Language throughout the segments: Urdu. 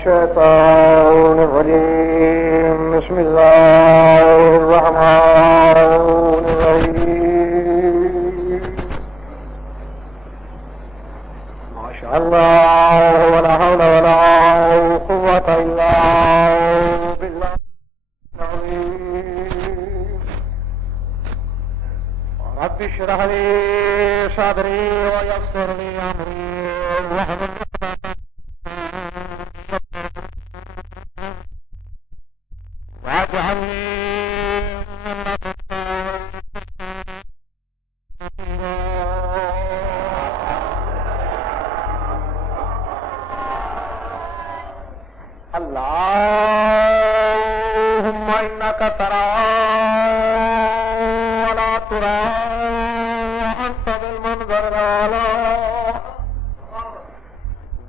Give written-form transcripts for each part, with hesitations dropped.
الشيطان الرجيم. بسم الله الرحمن الرحيم. ما شاء الله ولا حول ولا قوة إلا بالله العظيم. رب اشرح لي صدري ويسر لي أمري واحلل اللهم إنك ترى ولا ترى وأنت بالمنظر الأعلى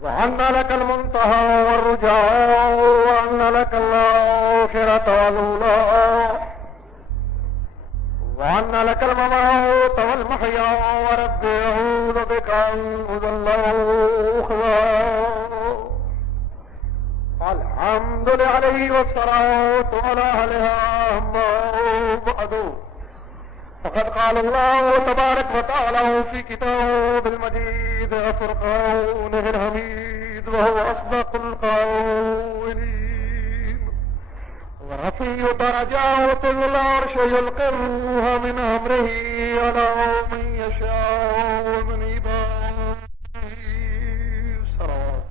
وأن لك المنتهى والرجاء وأن لك الآخرة والأولى وأن لك الممات والمحيا ورب أعوذ بك أن أذل أخذا. الحمد لله والصلاة على أهلها. أما بعد فقد قال الله تبارك وتعالى في كتابه المجيد فرقانه الحميد وهو أصدق القائلين ورفيع درجات ذو العرش يلقيها من أمره على من يشاء من عباده. صلوات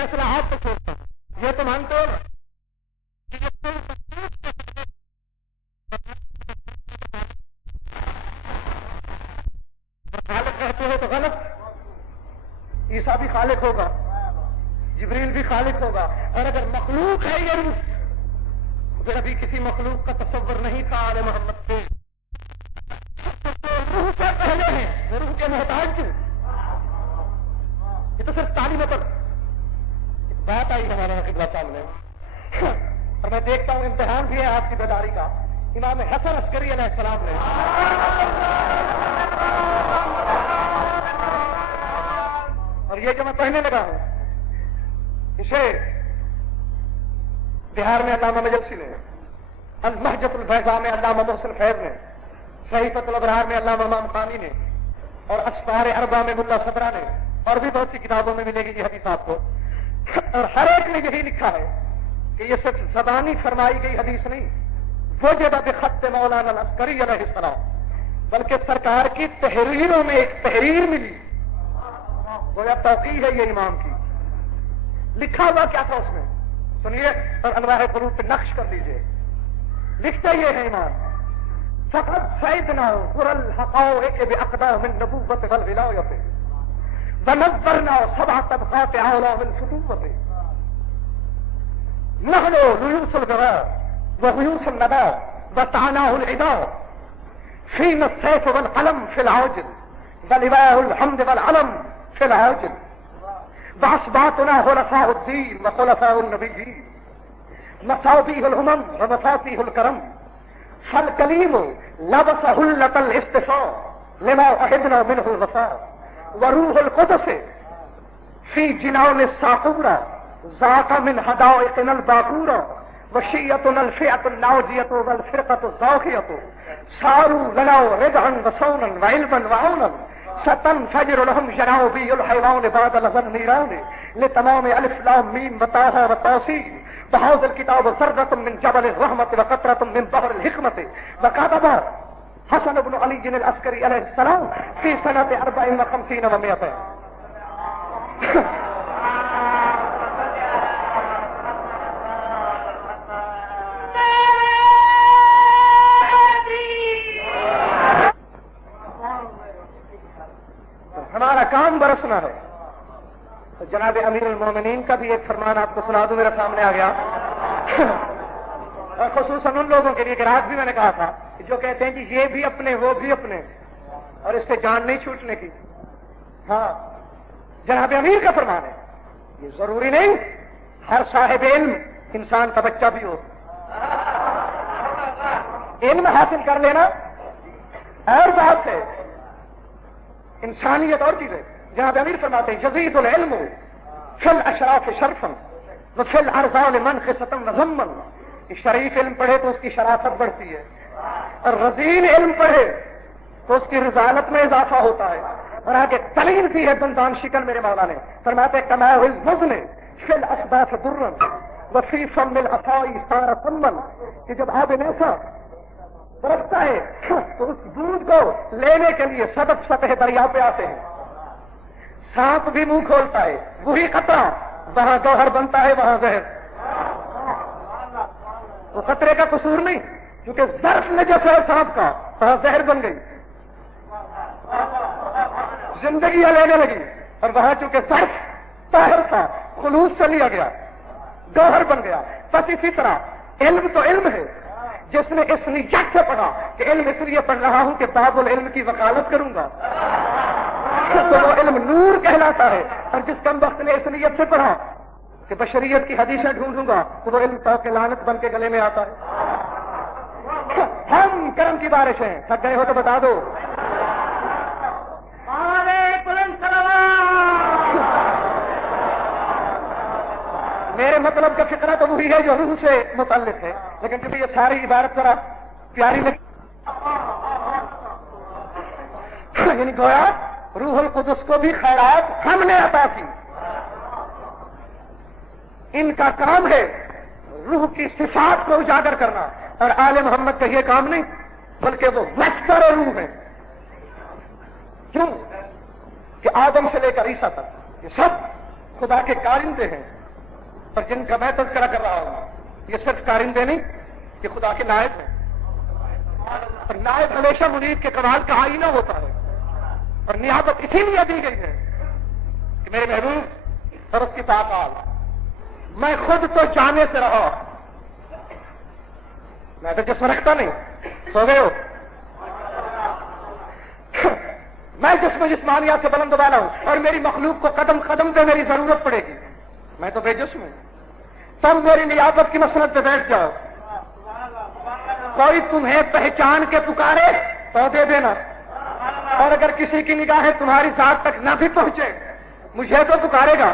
فیصلہ آپ کو چھوڑتا ہوں. یہ تو مانتے ہو نا؟ خالق کہتے ہو تو غلط. عیسیٰ بھی خالق ہوگا, جبریل بھی خالق ہوگا, اور اگر مخلوق ہے یہ روح, پھر ابھی کسی مخلوق کا تصور نہیں تھا آل محمد سے. روح سے پہلے ہیں, وہ روح کے محتاج کیوں؟ یہ تو صرف تعلیم پر بات آئی ہمارا قبلہ سامنے. اور میں دیکھتا ہوں امتحان بھی ہے آپ کی بیداری کا. امام حسن عسکری علیہ السلام نے اور یہ جو میں پڑھنے لگا ہوں اسے بہار میں علامہ مجلسی نے, المہجۃ البیضاء میں علامہ محسن فیض نے, صحیفۃ الابرار میں علامہ امام خانی نے, اور اسفار اربع میں ملا صدرہ نے, اور بھی بہت سی کتابوں میں ملے گی یہ حدیث آپ کو. اور ہر ایک نے یہی لکھا ہے کہ یہ صرف زبانی فرمائی گئی حدیث نہیں, وجد بخط مولانا العسکری علیہ السلام, بلکہ سرکار کی تحریروں میں ایک تحریر ملی. گویا توقیع ہے یہ امام کی. لکھا ہوا کیا تھا اس میں سنیے, اور انوار قلوب پہ نقش کر لیجئے. لکھتا یہ ہے امام, فقد سیدنا قر الحقائق باقدام النبوۃ والولایۃ ونظرنا سبع طبقات اعلام الفتوۃ نحن ليوس الغرار وغيوس الندى وطعناه العداء فينا السيف والقلم في العاجل ولواء الحمد والعلم في العاجل وأصباطنا خلفاء الدين وخلفاء النبيين مصابيح الأمم ومفاتيح الكرم فالكليم لبس هلة الاصطفاء لما أحدنا منه الوفاء وروح القدس في جنان الساقورة ذاك من حدائقنا الباقورة وشيتنا الفئة الناجية والفرقة الزاكية صاروا لنا رضعا وصونا وعلما وعونا ستنفجر لهم جنابي الحيوان بعد لظى النيران لتمام ألف لام ميم وطه وطاسين وهذا الكتاب ذرة من جبل الرحمة وقطرة من بحر الحكمة وكتب حسن بن علي العسكري عليه السلام في سنة 54 و200. ہمارا کام برسنا ہے. تو جناب امیر المومنین کا بھی ایک فرمان آپ کو سنا دوں, میرے سامنے آ گیا. اور خصوصاً ان لوگوں کے لیے کہ رات بھی میں نے کہا تھا جو کہتے ہیں کہ یہ بھی اپنے وہ بھی اپنے اور اس سے جان نہیں چھوٹنے کی. ہاں, جناب امیر کا فرمان ہے, یہ ضروری نہیں ہر صاحب علم انسان کا بچہ بھی ہو. علم حاصل کر لینا اور بات ہے, انسانیت اور چیز ہے. جناب امیر فرماتے ہیں یزید العلم فی الاشراف شرفا وفی الارذال منخصتا وذما. شریف علم پڑھے تو اس کی شرافت بڑھتی ہے, اور رذیل علم پڑھے تو اس کی رذالت میں اضافہ ہوتا ہے. اور آگے تلین بھی ہے دندان شکن میرے مولا نے فرماتے کما الوزن فی الاسباف درا وفی فم العصائی صار سما, کہ جب آب نیسا برستا ہے تو اس دودھ کو لینے کے لیے صدف سطح دریا پہ آتے ہیں. سانپ بھی منہ کھولتا ہے, وہی قطرہ وہاں گوہر بنتا ہے, وہاں زہر. وہ خطرے کا قصور نہیں, کیونکہ ظرف میں جیسے سانپ کا وہاں زہر بن گئی, زندگیاں لینے لگی, اور وہاں چونکہ ظرف طاہر تھا خلوص سے لیا گیا, گوہر بن گیا. بس اسی طرح علم تو علم ہے, جس نے اس نیت سے پڑھا کہ علم اس لیے پڑھ رہا ہوں کہ باب العلم کی وکالت کروں گا, تو وہ علم نور کہلاتا ہے. اور جس کم وقت نے اس نیت سے پڑھا کہ بشریت کی حدیثیں ڈھونڈوں گا تو وہ علم توق لعنت بن کے گلے میں آتا ہے. ہم کرم کی بارش ہیں, تھک گئے ہو تو بتا دو. میرے مطلب کا فکرہ تو وہی ہے جو روح سے متعلق ہے, لیکن کیونکہ یہ ساری عبارت ذرا پیاری لگی, یعنی گویا روح القدس کو بھی خیرات ہم نے عطا کی. ان کا کام ہے روح کی صفات کو اجاگر کرنا, اور آل محمد کا یہ کام نہیں بلکہ وہ مستر روح ہے. کیوں کہ آدم سے لے کر عیسیٰ تک یہ سب خدا کے کارندے ہیں، اور جن کا میں تذکرہ کر رہا ہوں یہ صرف کارندے نہیں، یہ خدا کے نائب ہیں، اور نائب ہمیشہ مرید کے کمال کا آئینہ ہوتا ہے، اور نیابت اسی لیے دی گئی ہے کہ میرے محبوب اور اس کی تعال میں خود تو جانے سے رہا، میں تو جسم رکھتا نہیں، سو گئے ہو، میں جسمانیات سے بلند والا ہوں، اور میری مخلوق کو قدم قدم پہ میری ضرورت پڑے گی، میں تو بے جسم ہوں، تم میری نیابت کی مسند پہ بیٹھ جاؤ، کوئی تمہیں پہچان کے پکارے تو دے دینا، اور اگر کسی کی نگاہیں تمہاری ذات تک نہ بھی پہنچے مجھے تو پکارے گا،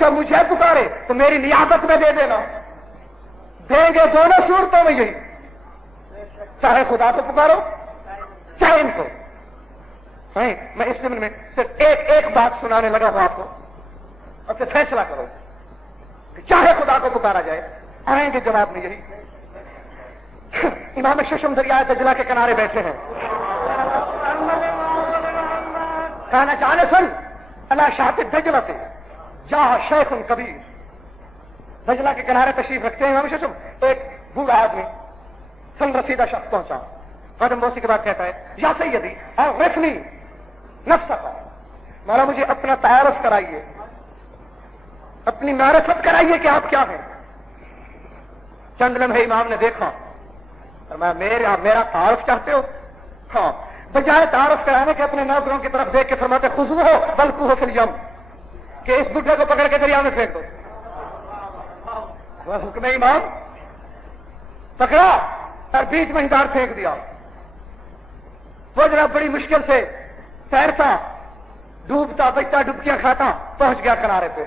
جب مجھے پکارے تو میری نیابت میں دے دینا، دیں گے دونوں صورتوں میں یہی، چاہے خدا کو پکارو چاہے ان کو۔ میں اس ضمن میں صرف ایک بات سنانے لگا ہوں آپ کو، اور پھر فیصلہ کرو کہ چاہے خدا کو پکارا جائے، آئیں گے جواب میں یہی۔ امام ششم دریائے دجلہ کے کنارے بیٹھے ہیں، کہنا چاہنے سن اللہ شاہد دجلہ سے جا شیخ کبیر، دجلہ کے کنارے تشریف رکھتے ہیں امام ششم، ایک بوڑھا آدمی سن رسیدہ شخص پہنچا، قدم بوسی کے بعد کہتا ہے یا سیدی عرفنی نفسک، مولا مجھے اپنا تعارف کرائیے، اپنی معرفت کرائیے کہ آپ کیا ہیں۔ چند لمحے امام نے دیکھا، میرا تعارف چاہتے ہو؟ ہاں، بجائے تعارف کرانے کے اپنے نوکروں کی طرف دیکھ کے فرماتے خذوہ بلکہ فی الیم، کہ اس بڈھے کو پکڑ کے دریا میں پھینک دو۔ حکم امام، پکڑا اور بیچ میں ہدار پھینک دیا، وہ جناب بڑی مشکل سے تیرتا ڈوبتا بچتا ڈبکیاں کھاتا پہنچ گیا کنارے پہ،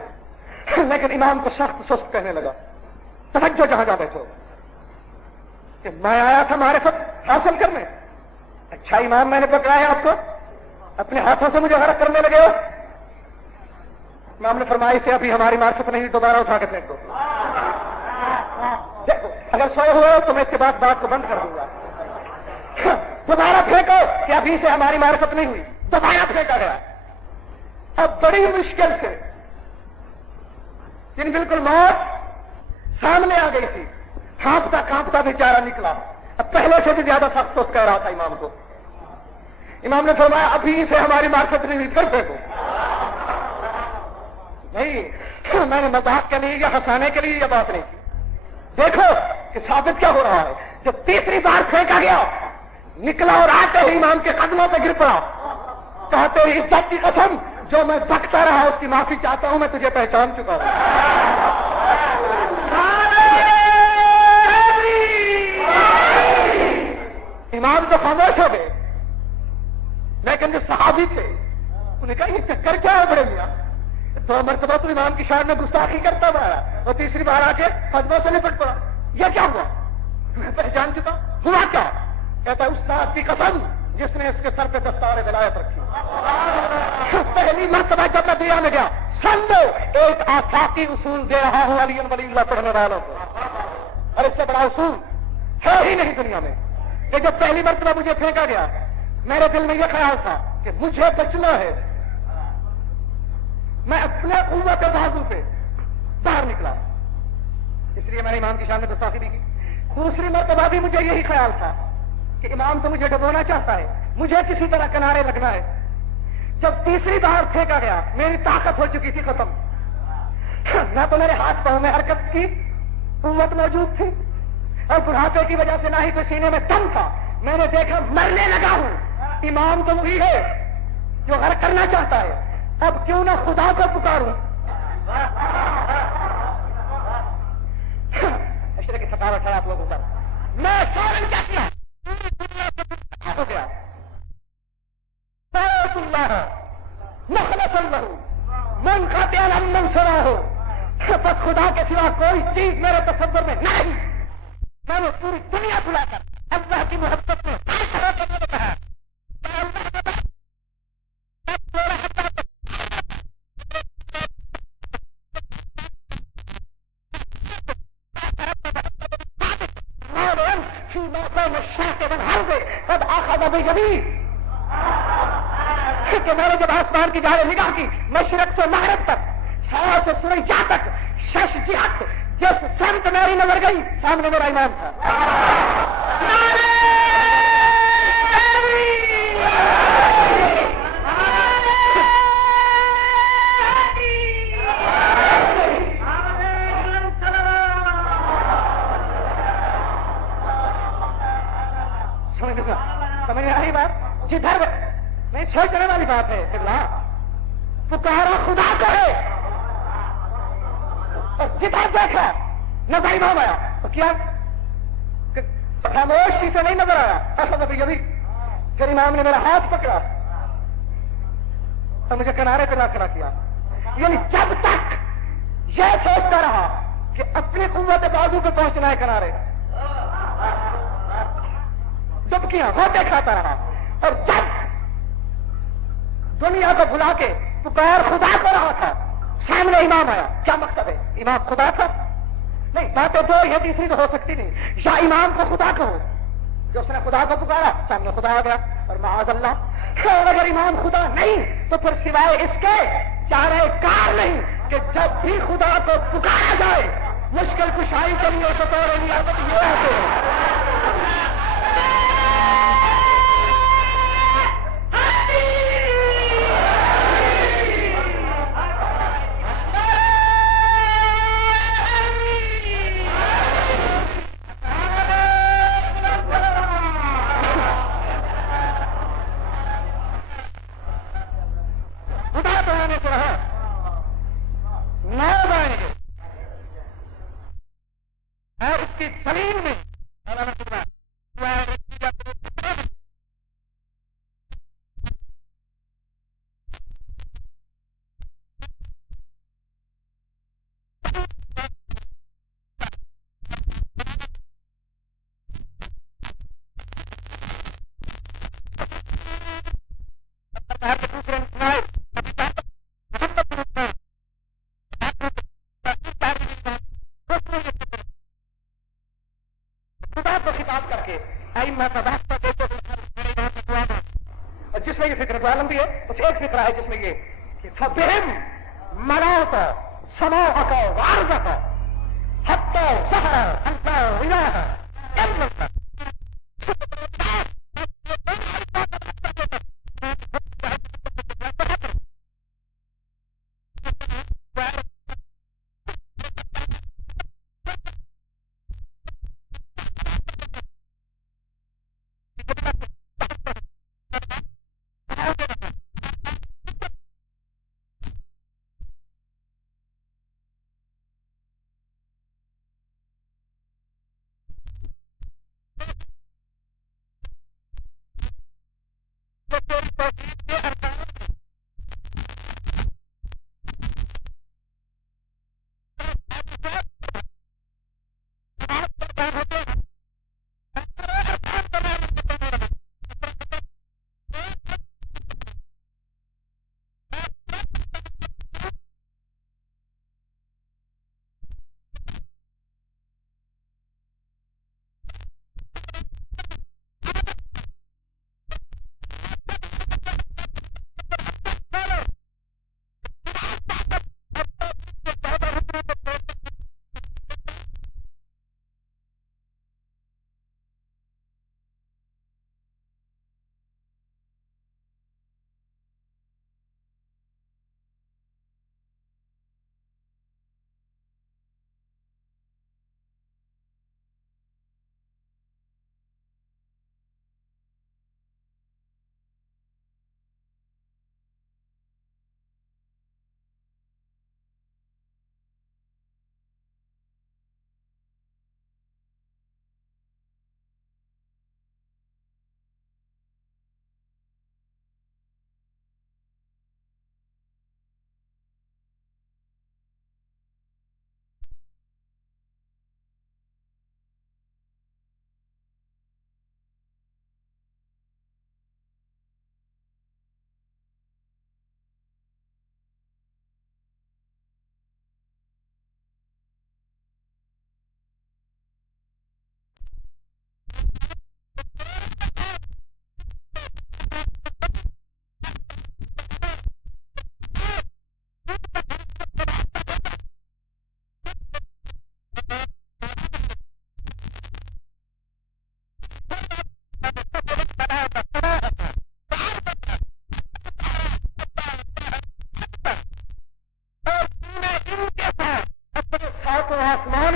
لیکن امام کو سخت سست کہنے لگا توجہ جہاں جا بیٹھو کہ میں آیا تھا معرفت حاصل کرنے۔ اچھا امام میں نے پکڑایا آپ کو، اپنے ہاتھوں سے مجھے غرق کرنے لگے ہو؟ امام نے فرمایا اسے ابھی ہماری معرفت نہیں، دوبارہ اٹھا کے پھینک دو۔ دیکھو اگر سوئے ہوئے ہو تو میں اس کے بعد بات کو بند کر دوں گا، دوبارہ پھینکو کہ ابھی سے ہماری معرفت نہیں ہوئی، دوبارہ پھینکا گیا۔ اب بڑی مشکل سے جن بالکل موت سامنے آ گئی تھی، کانپتا کانپتا بیچارہ نکلا، اب پہلے سے بھی زیادہ سخت سوچ کہہ رہا تھا امام کو۔ امام نے فرمایا ابھی سے ہماری معرفت نہیں ہوئی، کر پھینکو۔ نہیں، میں نے مذاق کے لیے یا ہنسانے کے لیے یہ بات نہیں کی، دیکھو کہ ثابت کیا ہو رہا ہے۔ جب تیسری بار پھینکا گیا نکلا اور آتے ہی امام کے قدموں پہ گر پڑا، کہا تیری عزت کی قسم جو میں بکتا رہا اس کی معافی چاہتا ہوں، میں تجھے پہچان چکا ہوں۔ امام تو خاموش ہو گئے، لیکن جو صحابی تھے انہیں کہا یہ چکر کیا ہے بڑے میاں، 2 مرتبہ تو امام کی شان میں گستاخی کرتا ہوا اور تیسری بار آ کے قدموں سے لپٹ پڑا، یہ کیا ہوا؟ میں پہچان چکا، ہوا کیا؟ کہتا ہے استاد کی قسم جس نے اس کے سر پہ دستار ولایت رکھی۔ پہلی مرتبہ جب میں دنیا میں گیا، سمجھو ایک آفاقی اصول دے رہا ہوں علی ولی اللہ پڑھنے والوں کو، اور اس سے بڑا اصول ہے ہی نہیں دنیا میں، کہ جب پہلی مرتبہ مجھے پھینکا گیا میرے دل میں یہ خیال تھا کہ مجھے بچنا ہے، میں اپنے قوت بازو سے باہر نکلا، اس لیے میں نے امام کی شان میں گستاخی بھی کی۔ دوسری مرتبہ بھی مجھے یہی خیال تھا کہ امام تو مجھے ڈبونا چاہتا ہے، مجھے کسی طرح کنارے لگنا ہے۔ جب تیسری بار پھینکا گیا میری طاقت ہو چکی تھی ختم، نہ تو میرے ہاتھ پاؤں میں حرکت کی قوت موجود تھی، اور بڑھاپے کی وجہ سے نہ ہی تو سینے میں دم تھا۔ میں نے دیکھا مرنے لگا ہوں، امام تو وہی ہے جو غرق کرنا چاہتا ہے، اب کیوں نہ خدا کو پکاروں۔ اشرے کی تھکاوٹ ہے آپ لوگوں پر، میں فوراً کیا کیا ہو گیا، مخلص اللہ من قاطع من سرا ہو، بس خدا کے سوا کوئی چیز میرے تصور میں نہیں۔ میں نے پوری دنیا بلا کر اللہ کی محبت میں کہا کہ میں نے جب آسمان کی جانب نگاہ کی، مشرق سے مغرب تک، سارا سے سوریا تک، شش جہت جس سمت میری نظر گئی سامنے میرا امام تھا۔ سمجھ میں آ رہی بات؟ جدھر نہیں سوچنے والی بات ہے، اللہ پکارا خدا کو ہے، اور جدھر دیکھا نظر امام آیا تو کیا خاموشی سے نہیں نظر آیا، ایسا تو کبھی پھر امام نے میرا ہاتھ پکڑا اور مجھے کنارے پہ لا کھڑا کیا۔ یعنی جب تک یہ سوچتا رہا کہ اپنی قوت بازو پہ پہنچنا ہے کنارے، ڈبکیاں ہوتے کھاتا رہا، اور جب دنیا کو بلا کے پکار خدا کو رہا تھا، سامنے امام آیا۔ کیا مقصد ہے؟ امام خدا تھا؟ نہیں، باتیں دو یا تیسری تو ہو سکتی نہیں، یا امام کو خدا کہو، جو اس نے خدا کو پکارا سامنے خدا آ گیا، اور معاذ اللہ خیر اگر امام خدا نہیں تو پھر سوائے اس کے چارہ کار نہیں کہ جب بھی خدا کو پکارا جائے مشکل کشائی کے لیے بطور نیابت یہ آتے ہیں۔ جس میں یہ فکر عالم بھی ہے، اس ایک فکر ہے جس میں یہ کہ فبہم ملاؤت سماعک وارزق حتی ظہر انت الہ الا اللہ۔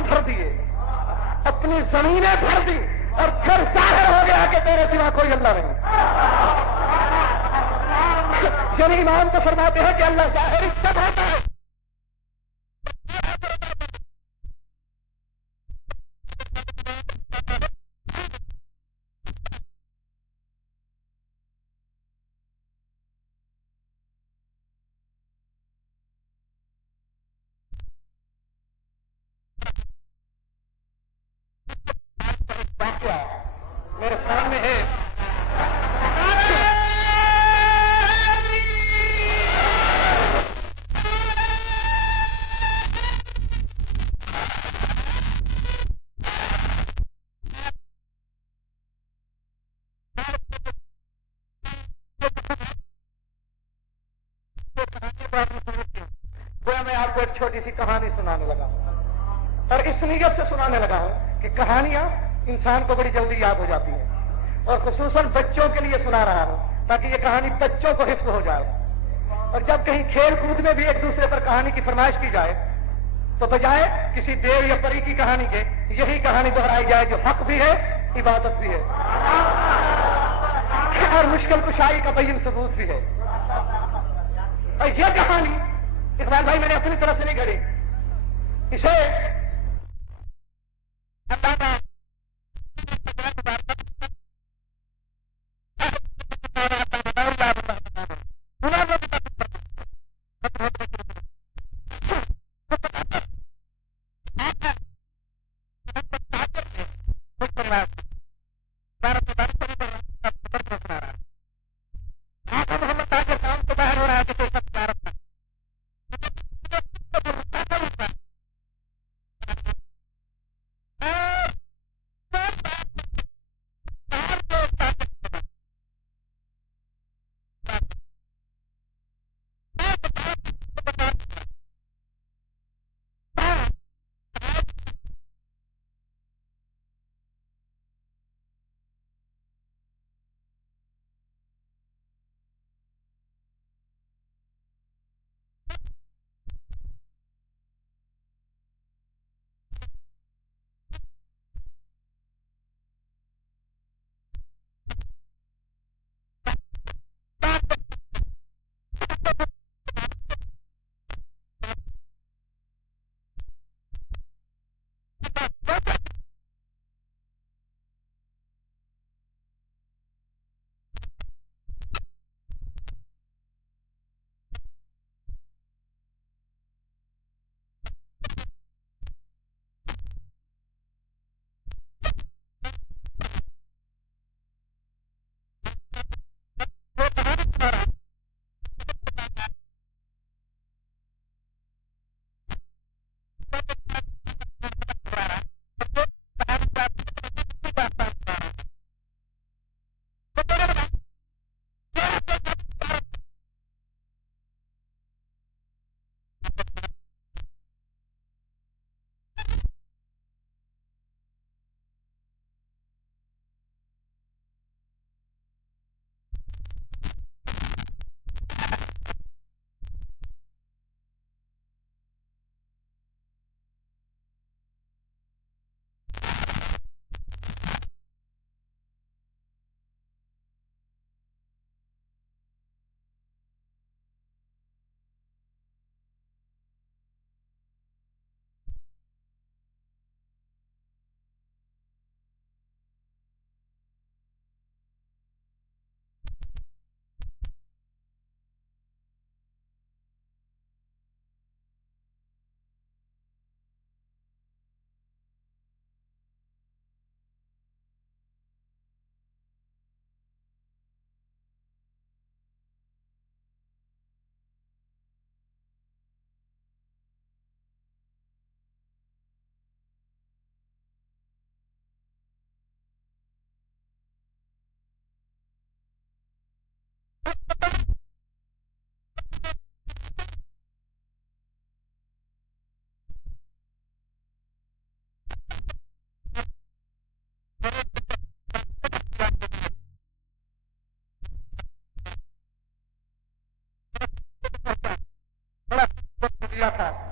بھر دیے، اپنی زمینیں بھر دی، اور پھر ظاہر ہو گیا کہ تیرے سوا کوئی اللہ نہیں۔ یعنی امام تو فرماتے ہیں کہ اللہ ظاہر اس سے ہوتا ہے۔ واقعہ میرے سامنے ہے، میں آپ کو ایک چھوٹی سی کہانی سنانے لگا ہوں، اور اس نیت سے سنانے لگا ہوں کہ کہانیاں انسان کو بڑی جلدی یاد ہو جاتی ہیں، اور خصوصاً بچوں کے لیے سنا رہا ہوں تاکہ یہ کہانی بچوں کو حفظ ہو جائے، اور جب کہیں کھیل کود میں بھی ایک دوسرے پر کہانی کی فرمائش کی جائے تو بجائے کسی دیو یا پری کی کہانی کے یہی کہانی دہرائی جائے جو حق بھی ہے، عبادت بھی ہے، اور مشکل کشائی کا بین ثبوت بھی ہے۔ اور یہ کہانی اقبال بھائی میں نے اپنی طرف سے نہیں گھڑی، اسے بڑا دیا تھا